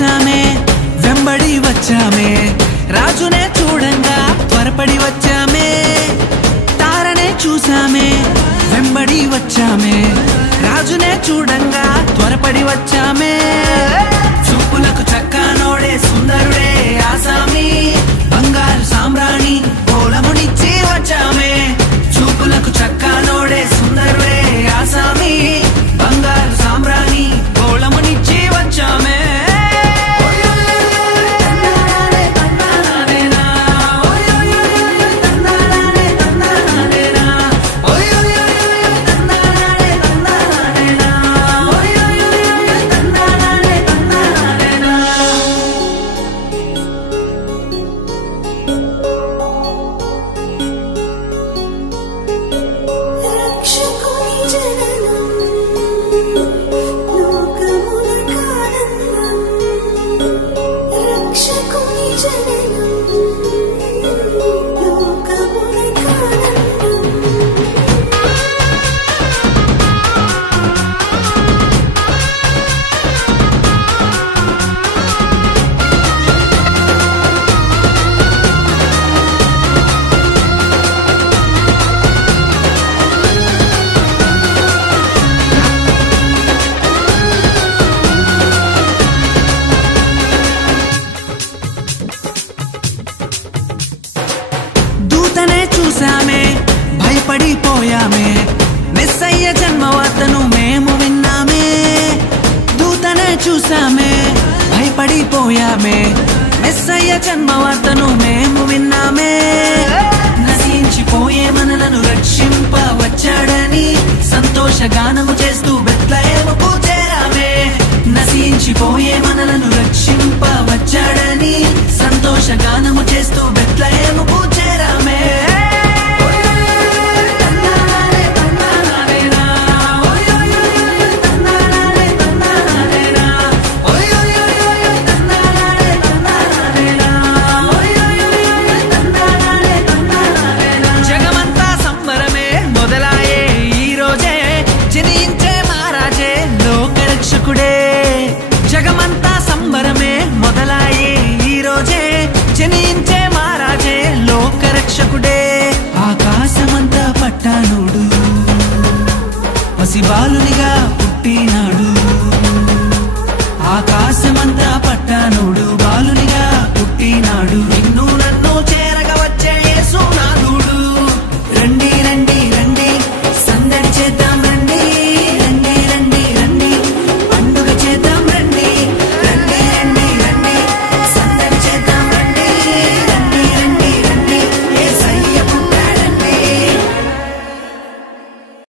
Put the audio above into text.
చూసామే వెంబడి వచ్చామే రాజునే చూడంగా త్వరపడి వచ్చామే తారనే చూసామే వెంబడి వచ్చామే రాజునే చూడంగా త్వరపడి వచ్చామే చూపులకు చక్కనోడే సుందరుడే ఆసామి బంగారు సామ్రాణి కోలమునిచ్చి వచ్చామే చూపులకు చక్కనోడే సుందరుడే ఆసామి బంగారు సామ్రాణి కోలమునిచ్చి వచ్చామే చూసామే భయపడిపోయామే మెస్సయ్య జన్మవార్తను మేము విన్నామే దూతనే చూసామే భయపడిపోయామే మెస్సయ్య జన్మవార్తను మేము విన్నామే నశించిపోయే మనలను రక్షింప వచ్చాడని సంతోషగానము చేస్తూ బెత్లెహేముకు చేరామే నశించిపోయే మనలను రక్షింప వచ్చాడని సంతోషగానము చేస్తూ బెత్లెహేముకు చేరామే జగమంతా సంబరమే మొదలాయే ఈ రోజే జనించే మహారాజే లోకరక్షకుడే ఆకాశమంతా పట్టానుడు పసిబాలునిగా పుట్టినాడు ఆకాశమంతా